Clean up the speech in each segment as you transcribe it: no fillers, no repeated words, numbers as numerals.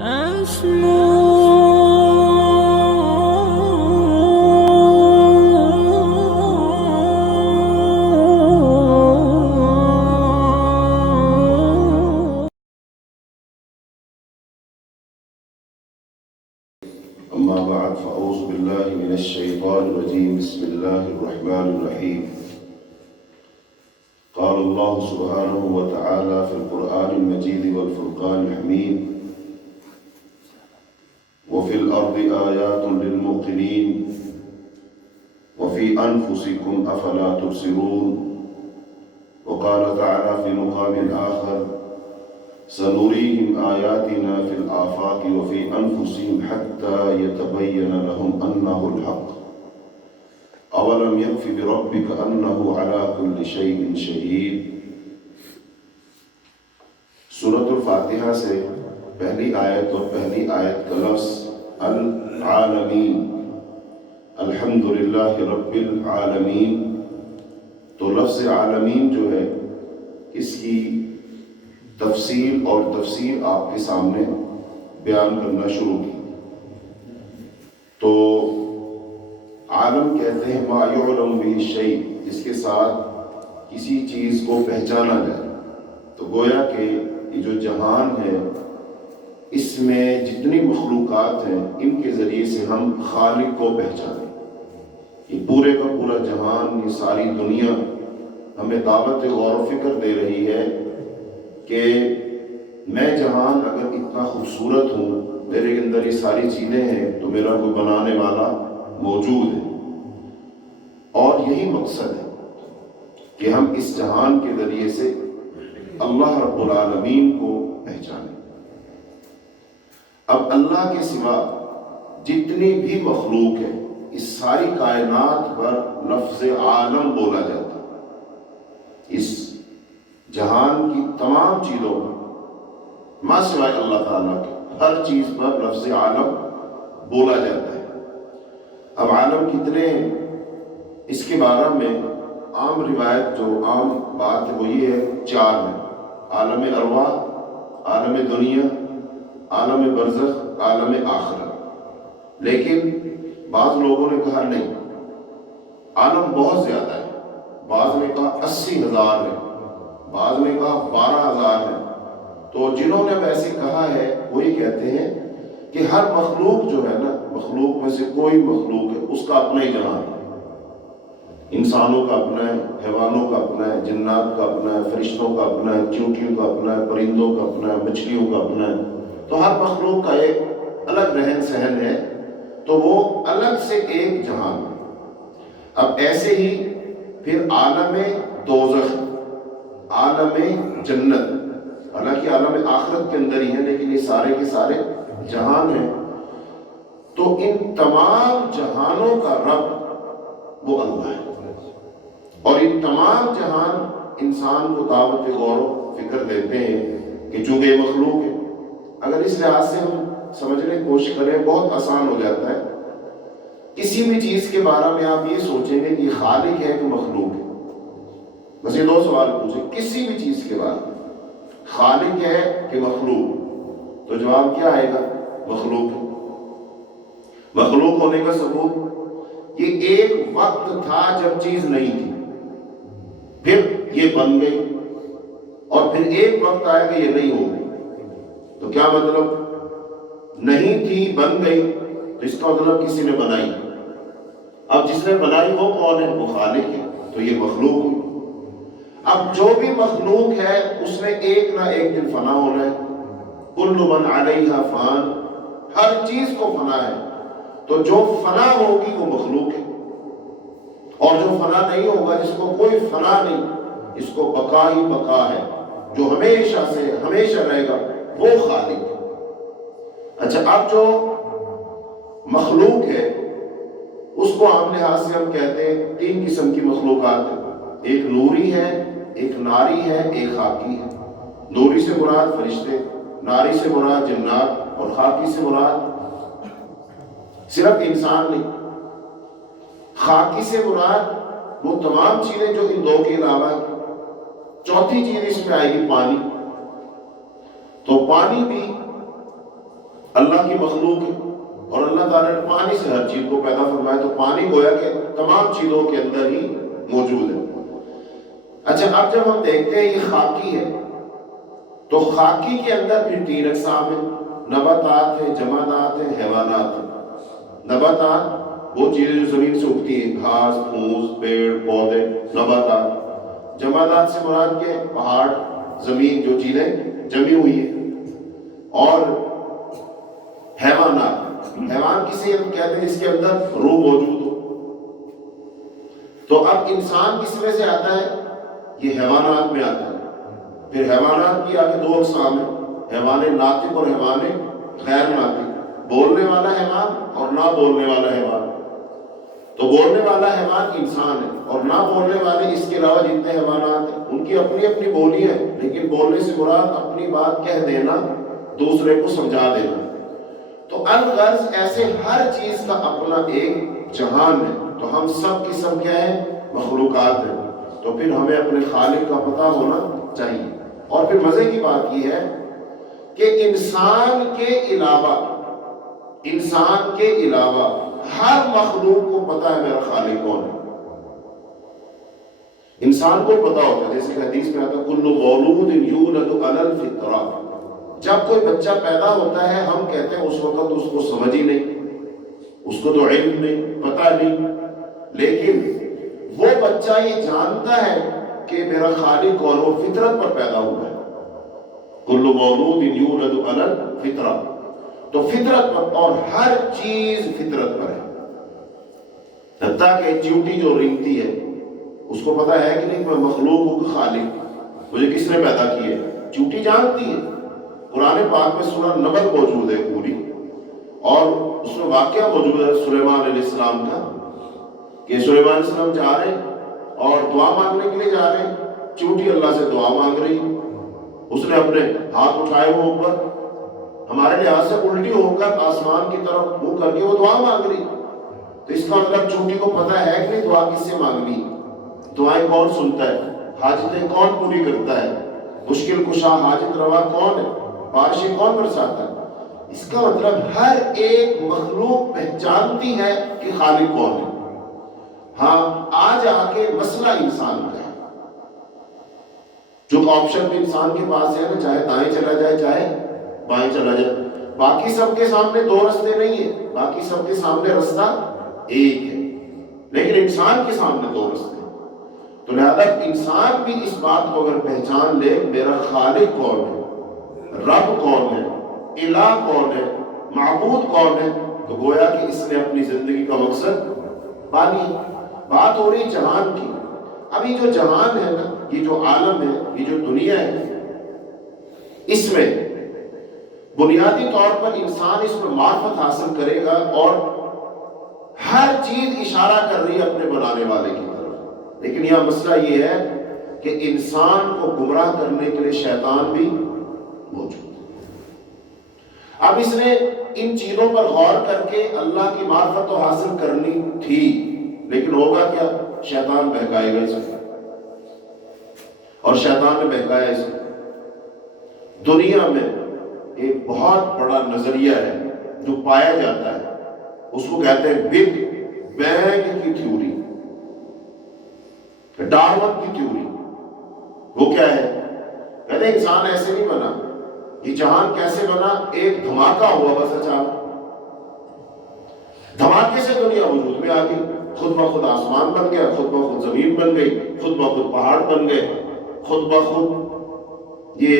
أما بعد فأعوذ بالله من الشيطان الرجيم بسم الله الرحمن الرحيم قال الله سبحانه وتعالى في القرآن المجيد والفرقان الحميد وفي الأرض آيات للموقنين وفي أنفسكم أفلا تبصرون وقال تعالى في مقام آخر سنريهم آياتنا في الآفاق وفي أنفسهم حتى يتبين لهم أنه الحق أولم يكف بربك أنه على كل شيء شهيد. سورۃ الفاتحہ سے پہلی آیت اور پہلی آیت کا لفظ العالمین، الحمدللہ رب العالمین. تو لفظ عالمین جو ہے اس کی تفصیل اور تفسیر آپ کے سامنے بیان کرنا شروع کی. تو عالم کہتے ہیں ما یعلم به الشیء، جس کے ساتھ کسی چیز کو پہچانا جائے. تو گویا کہ یہ جو جہان ہے اس میں جتنی مخلوقات ہیں ان کے ذریعے سے ہم خالق کو پہچانیں. یہ پورے کا پورا جہان، یہ ساری دنیا ہمیں دعوت غور و فکر دے رہی ہے کہ میں جہان اگر اتنا خوبصورت ہوں، میرے اندر یہ ساری چیزیں ہیں، تو میرا کوئی بنانے والا موجود ہے. اور یہی مقصد ہے کہ ہم اس جہان کے ذریعے سے اللہ رب العالمین کو پہچانیں. اب اللہ کے سوا جتنی بھی مخلوق ہے اس ساری کائنات پر لفظ عالم بولا جاتا ہے. اس جہان کی تمام چیزوں پر ما سوائے اللہ تعالیٰ کے ہر چیز پر لفظ عالم بولا جاتا ہے. اب عالم کتنے ہیں اس کے بارے میں عام روایت، جو عام بات ہے وہ یہ ہے 4 ہیں: عالم ارواح، عالم دنیا، عالم برزخ، عالم آخرت. لیکن بعض لوگوں نے کہا نہیں، عالم بہت زیادہ ہے. بعض نے کہا 80,000 ہے، بعض نے کہا 12,000 ہے. تو جنہوں نے ویسے کہا ہے وہی کہتے ہیں کہ ہر مخلوق جو ہے نا، مخلوق میں سے کوئی مخلوق ہے اس کا اپنا ہی جہان ہے. انسانوں کا اپنا ہے، حیوانوں کا اپنا ہے، جنات کا اپنا ہے، فرشتوں کا اپنا ہے، چونٹیوں کا اپنا ہے، پرندوں کا اپنا ہے، مچھلیوں کا اپنا ہے. تو ہر مخلوق کا ایک الگ رہن سہن ہے، تو وہ الگ سے ایک جہان ہے. اب ایسے ہی پھر عالم دوزخ، عالم جنت، حالانکہ عالم آخرت کے اندر ہی ہے لیکن یہ سارے کے سارے جہان ہیں. تو ان تمام جہانوں کا رب وہ اللہ ہے. اور یہ تمام جہان انسان کو دعوت غور و فکر دیتے ہیں کہ چونکہ یہ مخلوق ہے. اگر اس لحاظ سے ہم سمجھنے کی کوشش کریں بہت آسان ہو جاتا ہے. کسی بھی چیز کے بارے میں آپ یہ سوچیں گے کہ خالق ہے کہ مخلوق ہے. بس یہ 2 سوال پوچھیں کسی بھی چیز کے بارے میں، خالق ہے کہ مخلوق، تو جواب کیا آئے گا؟ مخلوق ہے. مخلوق ہونے کا ثبوت یہ ایک وقت تھا جب چیز نہیں تھی، پھر یہ بن گئی، اور پھر ایک وقت آئے گا یہ نہیں ہوگی. تو کیا مطلب؟ نہیں تھی بن گئی، تو اس کا مطلب کسی نے بنائی. اب جس نے بنائی وہ کون ہے؟ وہ خالق ہے. تو یہ مخلوق ہوئی. اب جو بھی مخلوق ہے اس نے ایک نہ ایک دن فنا ہونا ہے. کل من علیہا فان، ہر چیز کو فنا ہے. تو جو فنا ہوگی وہ مخلوق ہے، اور جو فنا نہیں ہوگا، جس کو کوئی فنا نہیں، اس کو بقا ہی بقا ہے، جو ہمیشہ سے ہمیشہ رہے گا، وہ خالق ہے. اچھا، اب جو مخلوق ہے اس کو عام لحاظ سے ہم کہتے ہیں 3 قسم کی مخلوقات ہیں. ایک نوری ہے، ایک ناری ہے، ایک خاکی ہے. نوری سے مراد فرشتے، ناری سے مراد جنات، اور خاکی سے مراد صرف انسان نہیں. خاکی سے مراد وہ تمام چیزیں جو ان 2 کے علاوہ ہیں. چوتھی چیز اس میں آئے گی پانی. تو پانی بھی اللہ کی مخلوق ہے، اور اللہ تعالیٰ نے پانی سے ہر چیز کو پیدا فرمایا، تو پانی گویا کہ تمام چیزوں کے اندر ہی موجود ہے۔ اچھا، اب جب ہم دیکھتے ہیں یہ خاکی ہے، تو خاکی کے اندر پھر تین اقسام ہیں، نباتات ہیں، جمادات ہیں، حیوانات ہیں۔ نباتات وہ چیزیں جو زمین سے اگتی ہیں، گھاس پھوس پیڑ پودے، نباتات۔ جمادات سے مراد کے پہاڑ زمین جو چیزیں جمی ہوئی ہیں، اور حیوانات، حیوان کسے ہم کہتے ہیں جس کے اندر روح موجود ہو۔ تو اب انسان کس میں سے آتا ہے؟ یہ حیوانات میں آتا ہے۔ پھر حیوانات کی آگے دو اقسام ہیں، حیوان ناطق اور حیوان غیر ناطق، بولنے والا حیوان اور نہ بولنے والا حیوان۔ تو بولنے والا حیوان انسان ہے، اور نہ بولنے والے اس کے علاوہ جتنے حیوانات ہیں ان کی اپنی اپنی بولی ہے، لیکن بولنے سے مراد اپنی بات کہہ دینا، دوسرے کو سمجھا دینا۔ تو الغرض ایسے ہر چیز کا اپنا ایک جہان ہے۔ تو ہم سب کی سب کیا ہے؟ مخلوقات ہیں۔ تو پھر ہمیں اپنے خالق کا پتہ ہونا چاہیے۔ اور پھر مزے کی بات یہ ہے کہ انسان کے علاوہ ہر مخلوق کو پتہ ہے میرا خالق کون ہے۔ انسان کو پتہ ہوتا ہے، جیسے کہ حدیث میں آتا ہے کل مولود یولد علی الفطرہ، جب کوئی بچہ پیدا ہوتا ہے ہم کہتے ہیں اس وقت اس کو سمجھ ہی نہیں، اس کو تو علم نہیں، پتہ نہیں، لیکن وہ بچہ یہ جانتا ہے کہ میرا خالق کون، وہ فطرت پر پیدا ہوا ہے۔ کل مولود یولد علی الفطرہ، تو فطرت پر، اور ہر چیز فطرت پر ہے۔ حتیٰ کہ چیونٹی جو رینگتی ہے اس کو پتہ ہے کہ نہیں میں مخلوق ہوں کہ خالق، مجھے کس نے پیدا کی ہے، چیونٹی جانتی ہے۔ قرآن پاک میں سورہ نمل موجود ہے پوری، اور اس میں واقعہ موجود ہے سلیمان علیہ السلام کا، کہ سلیمان علیہ السلام جا رہے ہیں اور دعا مانگنے کے لیے جا رہے ہیں، چیونٹی اللہ سے دعا مانگ رہی، اس نے اپنے ہاتھ اٹھائے ہوئے اوپر، ہمارے لحاظ سے الٹی ہو کر آسمان کی طرف منہ کر کے وہ دعا مانگ رہی۔ تو اس کا مطلب چیونٹی کو پتہ ہے کہ نہیں دعا کس سے مانگنی، دعائیں کون سنتا ہے، حاجتیں کون پوری کرتا ہے، مشکل کشا حاجت روا کون ہے، بارشیں کون برساتا ہے۔ اس کا مطلب ہر ایک مخلوق پہچانتی ہے کہ خالق کون ہے۔ ہاں، آج آ کے مسئلہ انسان کا ہے، جو آپشن بھی انسان کے پاس ہے نا، چاہے دائیں چلا جائے چاہے بائیں چلا جائے، باقی سب کے سامنے دو رستے نہیں ہیں، باقی سب کے سامنے رستہ ایک ہے، لیکن انسان کے سامنے دو رستے ہیں۔ تو لہذا انسان بھی اس بات کو اگر پہچان لے میرا خالق کون ہے، رب کون ہے، الہ کون ہے، معبود کون ہے، تو گویا کہ اس نے اپنی زندگی کا مقصد پا لیا۔ بات ہو رہی جہان کی۔ اب یہ جو جہان ہے نا، یہ جو عالم ہے، یہ جو دنیا ہے، اس میں بنیادی طور پر انسان اس میں معرفت حاصل کرے گا، اور ہر چیز اشارہ کر رہی ہے اپنے بنانے والے کی طرف۔ لیکن یہاں مسئلہ یہ ہے کہ انسان کو گمراہ کرنے کے لیے شیطان بھی موجود ہے۔ اب اس نے ان چیزوں پر غور کر کے اللہ کی معرفت تو حاصل کرنی تھی، لیکن ہوگا کیا؟ شیطان بہکائے گا اس کو، اور شیطان نے بہکایا اس کو۔ دنیا میں ایک بہت بڑا نظریہ ہے جو پایا جاتا ہے، اس کو کہتے ہیں بگ بینگ کی تھیوری، ڈارون کی تھیوری۔ وہ کیا ہے؟ کہتے ہیں انسان ایسے نہیں بنا، یہ جہان کیسے بنا؟ ایک دھماکہ ہوا بس اچانک، دھماکے سے دنیا وجود میں آ گئی، خود بخود آسمان بن گیا، خود بخود زمین بن گئی، خود بخود پہاڑ بن گئے، خود بخود یہ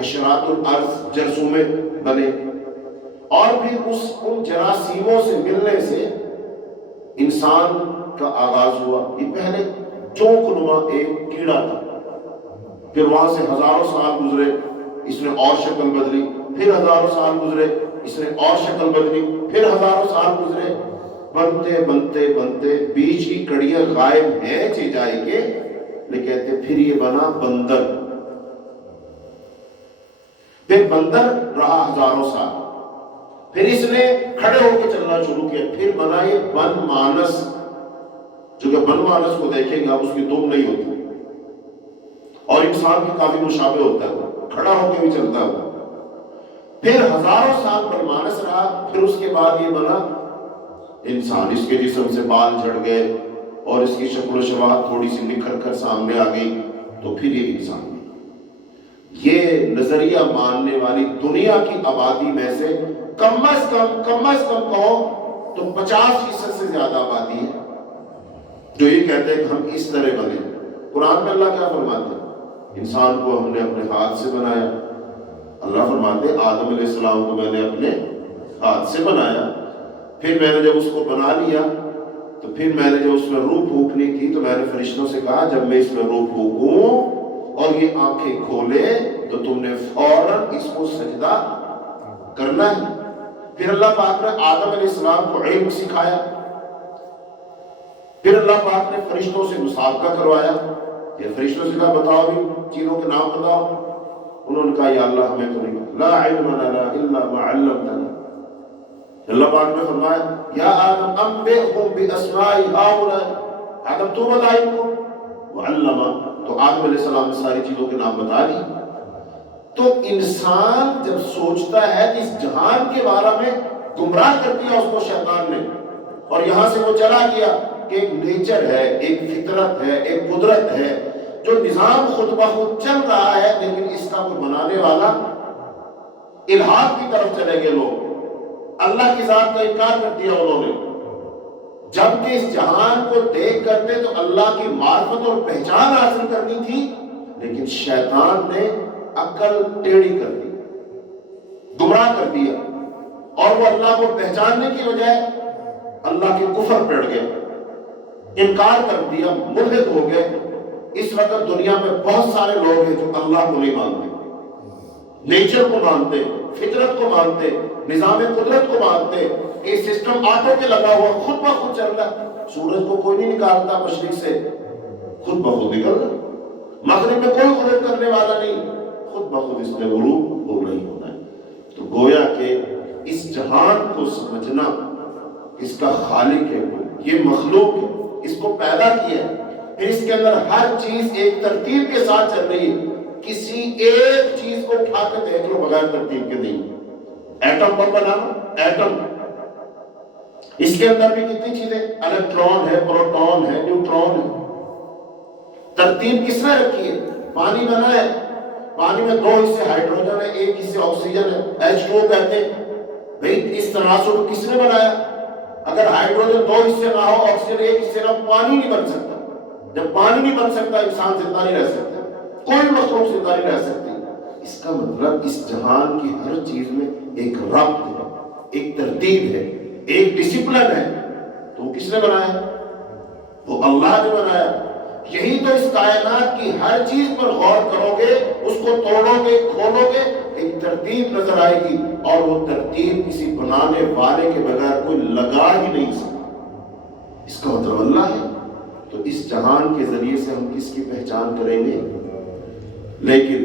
حشرات الارض جرثومے بنے، اور پھر ان جراثیموں سے ملنے سے انسان کا آغاز ہوا۔ یہ پہلے چونک نما ایک کیڑا تھا، پھر وہاں سے ہزاروں سال گزرے، اس نے اور شکل بدلی، پھر ہزاروں سال گزرے، اس نے اور شکل بدلی، پھر ہزاروں سال گزرے، بنتے بنتے بنتے بیچ کی کڑیاں غائب ہیں چیزائی کے، لیکن کہتے پھر یہ بنا بندر، پھر بندر رہا ہزاروں سال، پھر اس نے کھڑے ہو کے چلنا شروع کیا، پھر بنا یہ بن مانس، جو کہ بن مانس کو دیکھیں گے آپ اس کی دم نہیں ہوتی، اور انسان کی کافی مشابہ ہوتا ہے، کھڑا ہو کے بھی چلتا ہے۔ پھر ہزاروں سال برمانس رہا، پھر اس کے بعد یہ بنا انسان. اس کے جسم سے بال جھڑ گئے اور اس کی شکل و شباہت تھوڑی سی نکھر کر سامنے آ گئی، تو پھر یہ انسان. یہ نظریہ ماننے والی دنیا کی آبادی میں سے کم از کم کہو تو 50% سے زیادہ آبادی ہے جو یہ کہتے ہیں کہ ہم اس طرح بنے. قرآن میں اللہ کیا فرماتے ہیں؟ انسان کو ہم نے اپنے ہاتھ سے بنایا. اللہ فرماتے ہیں آدم علیہ السلام کو میں نے اپنے ہاتھ سے بنایا، پھر میں نے جب اس کو بنا لیا تو پھر میں نے جب اس میں روح پھونکنی تھی تو میں نے فرشتوں سے کہا جب میں اس میں روح پھونکوں اور یہ آنکھیں کھولے تو تم نے فوراً اس کو سجدہ کرنا ہے. پھر اللہ پاک نے آدم علیہ السلام کو علم سکھایا، پھر اللہ پاک نے فرشتوں سے مسابقہ کروایا. یہ فرشتوں سے کہا بتاؤ بھی چیزوں کے نام بتاؤ. انہوں نے کہا یا اللہ ہمیں تو نہیں، لا علم لنا الا ما علمتنا. اللہ پاک نے فرمایا یا آدم انبئهم باسماء هؤلاء، آدم تو بتا ان کو. وعلم، تو آدم علیہ السلام نے ساری چیزوں کے نام بتا دی. تو انسان جب سوچتا ہے کہ اس جہان کے بارے میں گمراہ کر دیا اس کو شیطان نے، اور یہاں سے وہ چلا گیا کہ ایک نیچر ہے، ایک فطرت ہے، ایک قدرت ہے جو نظام خود بخود چل رہا ہے، لیکن اس کا کوئی بنانے والا الہات کی طرف چلے گئے لوگ. اللہ کی ذات کا انکار کر دیا انہوں نے، جبکہ اس جہان کو دیکھ کرتے تو اللہ کی معرفت اور پہچان حاصل کرنی تھی، لیکن شیطان نے عقل ٹیڑھی کر دی، گمراہ کر دیا، اور وہ اللہ کو پہچاننے کی بجائے اللہ کے کفر پڑ گئے، انکار کر دیا، ملحد ہو گئے. اس وقت دنیا میں بہت سارے لوگ ہیں جو اللہ کو نہیں مانتے، نیچر کو مانتے، فطرت کو مانتے، نظام قدرت کو مانتے کہ سسٹم آٹو پہ لگا ہوا خود بخود چل رہا ہے. سورج کو کوئی نہیں نکالتا مشرق سے، خود بخود نکل رہا. مغرب میں کوئی غروب کرنے والا نہیں، خود بخود اس میں غروب ہو نہیں ہونا ہے. تو گویا کہ اس جہان کو سمجھنا، اس کا خالق ہے، یہ مخلوق ہے، اس کو پیدا کیا ہے، پھر اس کے اندر ہر چیز ایک ترتیب کے ساتھ چل رہی ہے. کسی ایک چیز کو اٹھا کر دیکھ لو بغیر ترتیب کے نہیں. ایٹم پر بنانا، ایٹم، اس کے اندر بھی کتنی چیزیں، الیکٹران ہے، پروٹون ہے، نیوٹرون ہے. ترتیب کس نے رکھی ہے؟ پانی بنا ہے، پانی میں 2 حصے ہائیڈروجن ہے، 1 حصے آکسیجن ہے، H2O کہتے ہیں. بھئی اس تناسب کو کس نے بنایا؟ اگر ہائیڈروجن 2 حصے نہ ہو، آکسیجن 1 حصے نہ ہو، پانی نہیں بن سکتا. جب پانی نہیں بن سکتا انسان زندہ نہیں رہ سکتا، کوئی مخلوق زندہ نہیں رہ سکتی. اس کا مطلب اس جہان کی ہر چیز میں ایک ربط ہے، ایک ترتیب ہے، ایک ڈسپلن ہے. تو وہ کس نے بنایا؟ وہ اللہ نے بنایا. یہی تو اس کائنات کی ہر چیز پر غور کرو گے، اس کو توڑو گے، کھولو گے، ایک ترتیب نظر آئے گی، اور وہ ترتیب کسی بنانے والے کے بغیر کوئی لگا ہی نہیں سکتا. اس کا مطلب اللہ ہے. تو اس جہان کے ذریعے سے ہم کس کی پہچان کریں گے؟ لیکن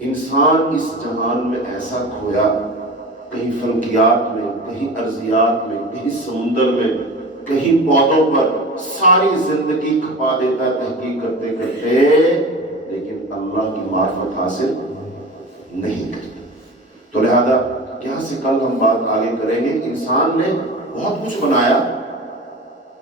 انسان اس جہان میں ایسا کھویا، کہیں فلکیات میں، کہیں ارضیات میں، کہیں سمندر میں، کہیں پودوں پر، ساری زندگی کھپا دیتا ہے تحقیق کرتے کرتے، لیکن اللہ کی معرفت حاصل نہیں کرتا. تو لہذا یہاں سے کل ہم بات آگے کریں گے. انسان نے بہت کچھ بنایا،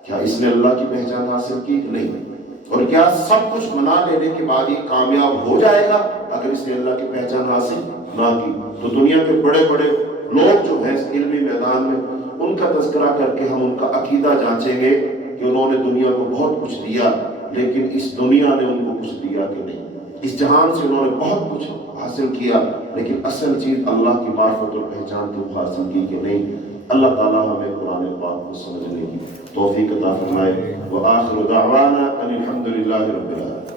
کیا اس نے اللہ کی پہچان حاصل کی؟ نہیں. اور کیا سب کچھ بنا لینے کے بعد یہ کامیاب ہو جائے گا اگر اس نے اللہ کی پہچان حاصل نہ کی؟ تو دنیا کے بڑے بڑے لوگ جو ہیں اس علمی میدان میں، ان کا تذکرہ کر کے ہم ان کا عقیدہ جانچیں گے کہ انہوں نے دنیا کو بہت کچھ دیا، لیکن اس دنیا نے ان کو کچھ دیا کہ نہیں. اس جہان سے انہوں نے بہت کچھ حاصل کیا، لیکن اصل چیز اللہ کی معرفت اور پہچان کو حاصل کی کہ نہیں. اللہ تعالیٰ ہمیں قرآن پاک کو سمجھنے کی توفیق عطا فرمائے. وآخر دعوانا ان الحمد للہ رب العالمین.